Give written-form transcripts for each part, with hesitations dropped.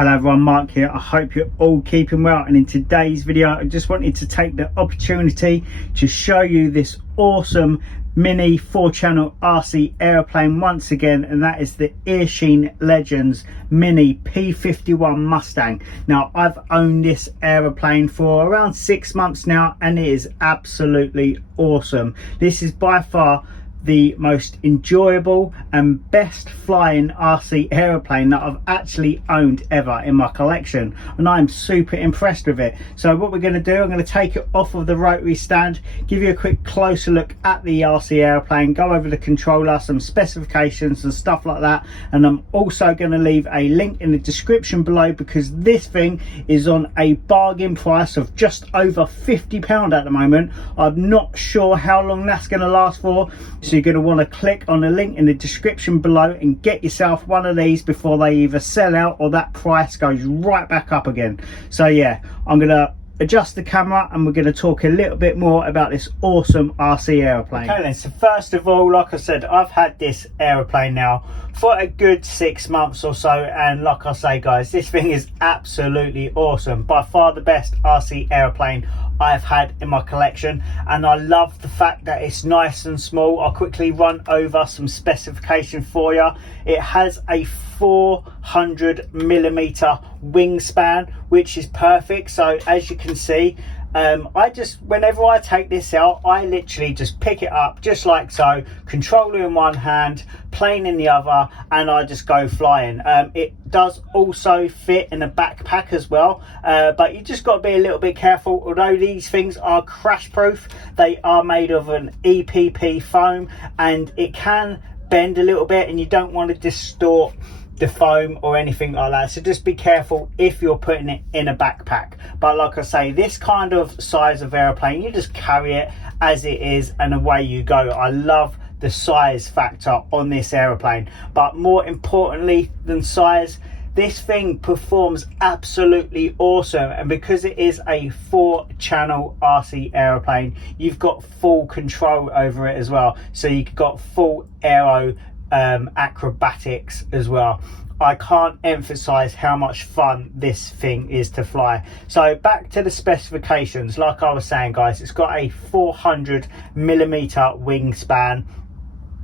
Hello everyone, Mark here. I hope you're all keeping well, and in today's video I just wanted to take the opportunity to show you this awesome mini 4-channel RC aeroplane once again, and that is the Eachine Legends Mini P-51 Mustang. Now I've owned this aeroplane for around 6 months now and it is absolutely awesome. This is by far the most enjoyable and best flying RC aeroplane that I've actually owned ever in my collection, and I'm super impressed with it. So what we're going to do, I'm going to take it off of the rotary stand, give you a quick closer look at the RC aeroplane, go over the controller, some specifications and stuff like that, and I'm also going to leave a link in the description below because this thing is on a bargain price of just over £50 at the moment. I'm not sure how long that's going to last for, so you're going to want to click on the link in the description below and get yourself one of these before they either sell out or that price goes right back up again. So yeah, I'm going to adjust the camera and we're going to talk a little bit more about this awesome RC aeroplane. Okay then, so first of all, like I said, I've had this aeroplane now for a good 6 months or so, and like I say guys, this thing is absolutely awesome. By far the best RC aeroplane I've had in my collection, and I love the fact that it's nice and small. I'll quickly run over some specification for you. It has a 400mm wingspan, which is perfect. So as you can see, whenever I take this out, I literally just pick it up just like so, controller in one hand, plane in the other, and I just go flying. It does also fit in a backpack as well, but you just got to be a little bit careful. Although these things are crash proof, they are made of an EPP foam and it can bend a little bit, and you don't want to distort the foam or anything like that, so just be careful if you're putting it in a backpack. But like I say, this kind of size of airplane, you just carry it as it is and away you go. I love the size factor on this airplane, but more importantly than size, this thing performs absolutely awesome. And because it is a 4-channel RC airplane, you've got full control over it as well, so you've got full aero acrobatics as well. I can't emphasize how much fun this thing is to fly. So back to the specifications, like I was saying guys, it's got a 400mm wingspan.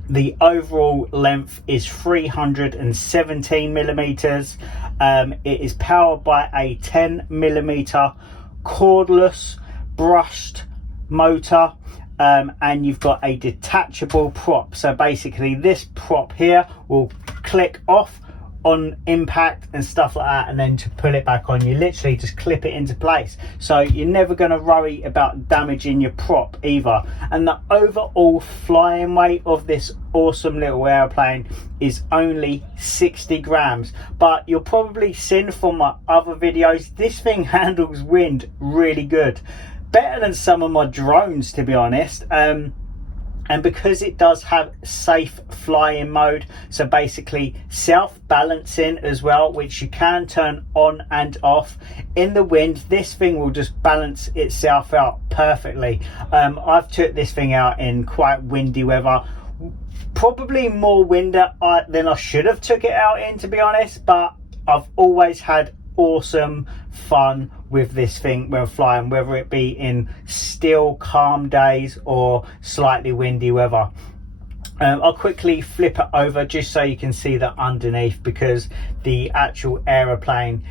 The overall length is 317mm. It is powered by a 10mm cordless brushed motor, and you've got a detachable prop. So basically this prop here will click off on impact and stuff like that, and then to pull it back on, you literally just clip it into place, so you're never going to worry about damaging your prop either. And the overall flying weight of this awesome little airplane is only 60 grams, but you'll probably seen from my other videos, this thing handles wind really good, better than some of my drones, to be honest. And because it does have safe flying mode, so basically self-balancing as well, which you can turn on and off in the wind, this thing will just balance itself out perfectly. I've took this thing out in quite windy weather, probably more windy than I should have took it out in, to be honest, but I've always had awesome fun with this thing when flying, whether it be in still calm days or slightly windy weather. I'll quickly flip it over just so you can see that underneath, because the actual aeroplane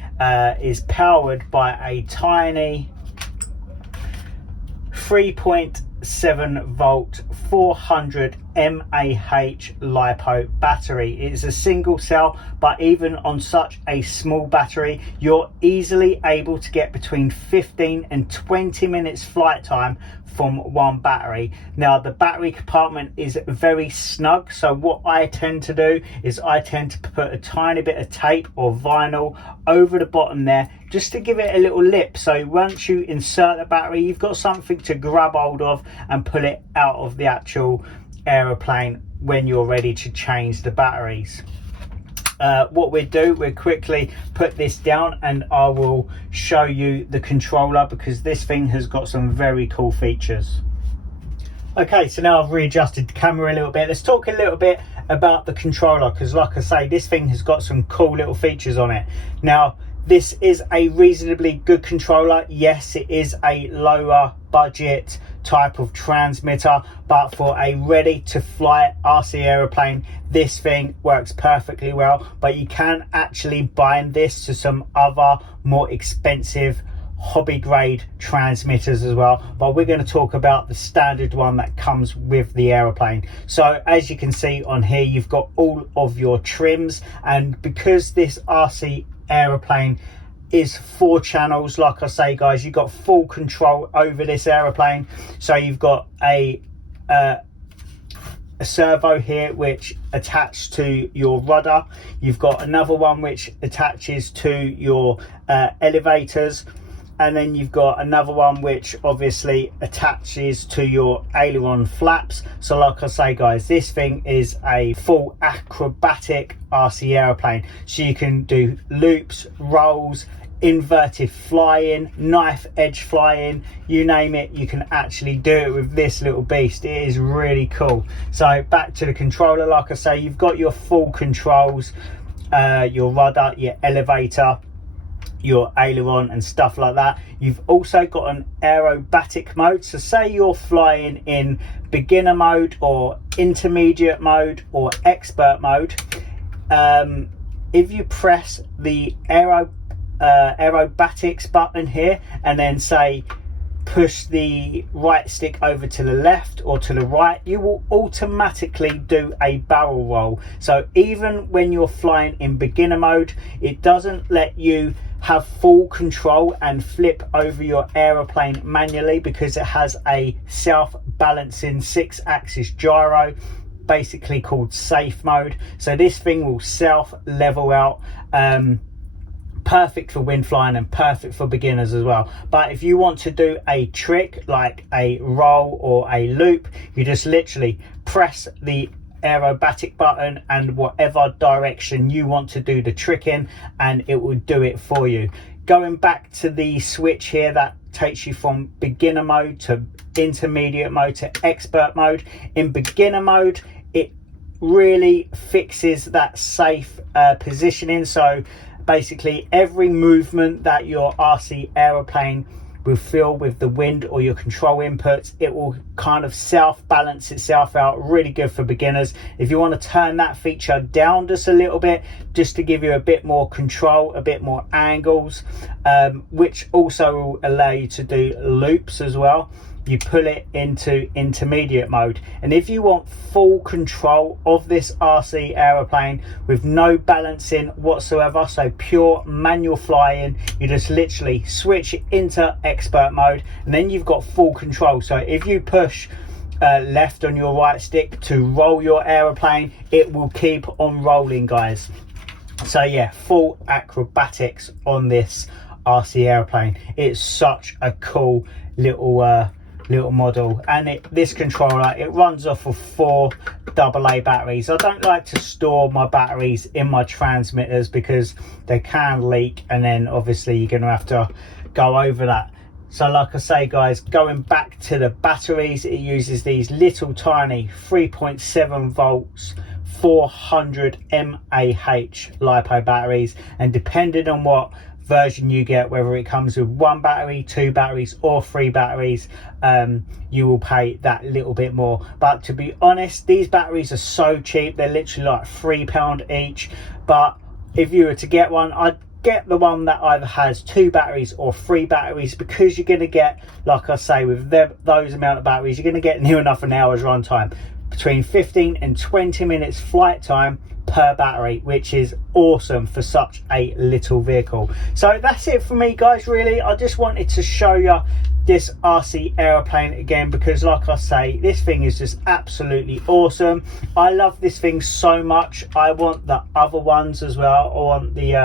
is powered by a tiny 3.7 volt 400 mAh LiPo battery. It is a single cell, but even on such a small battery, you're easily able to get between 15 and 20 minutes flight time from one battery. Now the battery compartment is very snug, so what I tend to do is I tend to put a tiny bit of tape or vinyl over the bottom there, just to give it a little lip, so once you insert the battery, you've got something to grab hold of and pull it out of the actual aeroplane when you're ready to change the batteries. What we do, we quickly put this down and I will show you the controller, because this thing has got some very cool features. Okay, so now I've readjusted the camera a little bit. Let's talk a little bit about the controller, because like I say, this thing has got some cool little features on it. Now This is a reasonably good controller. Yes, it is a lower budget type of transmitter, but for a ready to fly RC aeroplane, this thing works perfectly well. But you can actually bind this to some other more expensive hobby grade transmitters as well, but we're going to talk about the standard one that comes with the aeroplane. So as you can see on here, you've got all of your trims, and because this RC aeroplane is 4 channels, like I say guys, you've got full control over this aeroplane. So you've got a servo here which attached to your rudder, you've got another one which attaches to your elevators, and then you've got another one which obviously attaches to your aileron flaps. So like I say guys, this thing is a full acrobatic RC aeroplane, so you can do loops, rolls, inverted flying, knife edge flying, you name it, you can actually do it with this little beast. It is really cool. So back to the controller, like I say, you've got your full controls, your rudder, your elevator, your aileron and stuff like that. You've also got an aerobatic mode, so say you're flying in beginner mode or intermediate mode or expert mode, if you press the aerobatics button here and then say push the right stick over to the left or to the right, you will automatically do a barrel roll. So even when you're flying in beginner mode, it doesn't let you have full control and flip over your aeroplane manually, because it has a self-balancing 6-axis gyro, basically called safe mode. So this thing will self level out, perfect for wind flying and perfect for beginners as well. But if you want to do a trick like a roll or a loop, you just literally press the aerobatic button and whatever direction you want to do the trick in, and it will do it for you. Going back to the switch here that takes you from beginner mode to intermediate mode to expert mode. In beginner mode, it really fixes that safe positioning. So basically every movement that your RC aeroplane will feel with the wind or your control inputs, it will kind of self-balance itself out. Really good for beginners. If you want to turn that feature down just a little bit, just to give you a bit more control, a bit more angles, which also will allow you to do loops as well, you pull it into intermediate mode. And if you want full control of this RC aeroplane with no balancing whatsoever, so pure manual flying, you just literally switch it into expert mode, and then you've got full control. So if you push left on your right stick to roll your aeroplane, it will keep on rolling, guys. So yeah, full acrobatics on this RC aeroplane. It's such a cool little model, and this controller, it runs off of 4 AA batteries. I don't like to store my batteries in my transmitters because they can leak, and then obviously you're going to have to go over that. So like I say guys, going back to the batteries, it uses these little tiny 3.7 volts 400 mAh LiPo batteries, and depending on what version you get, whether it comes with 1 battery, 2 batteries or 3 batteries, you will pay that little bit more. But to be honest, these batteries are so cheap, they're literally like £3 each. But if you were to get one, I'd get the one that either has 2 batteries or 3 batteries, because you're going to get, like I say, with those amount of batteries, you're going to get near enough an hour's run time, between 15 and 20 minutes flight time per battery, which is awesome for such a little vehicle. So that's it for me guys, really. I just wanted to show you this RC aeroplane again, because like I say, this thing is just absolutely awesome. I love this thing so much. I want the other ones as well. I want the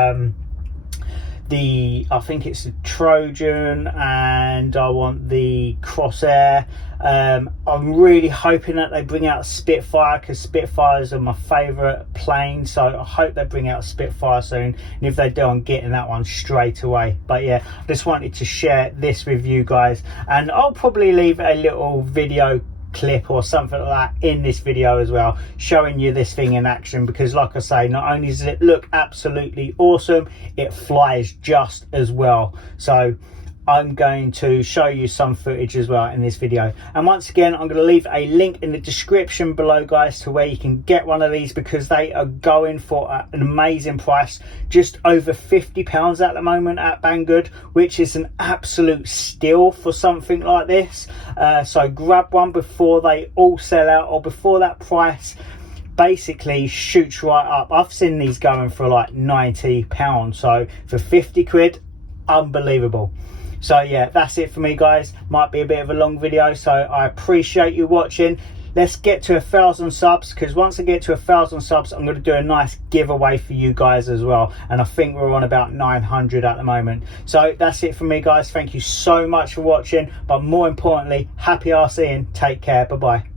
I think it's the Trojan, and I want the Crosshair. I'm really hoping that they bring out a Spitfire, because Spitfires are my favourite plane, so I hope they bring out a Spitfire soon, and if they do, I'm getting that one straight away. But yeah, I just wanted to share this with you guys, and I'll probably leave a little video clip or something like that in this video as well, showing you this thing in action, because like I say, not only does it look absolutely awesome, it flies just as well. So I'm going to show you some footage as well in this video, and once again I'm going to leave a link in the description below, guys, to where you can get one of these, because they are going for an amazing price, just over £50 at the moment at Banggood, which is an absolute steal for something like this. So grab one before they all sell out, or before that price basically shoots right up. I've seen these going for like £90, so for 50 quid, unbelievable. So yeah, that's it for me, guys. Might be a bit of a long video, so I appreciate you watching. Let's get to 1,000 subs, because once I get to 1,000 subs, I'm going to do a nice giveaway for you guys as well, and I think we're on about 900 at the moment. So that's it for me, guys. Thank you so much for watching, but more importantly, happy RCing. Take care. Bye bye.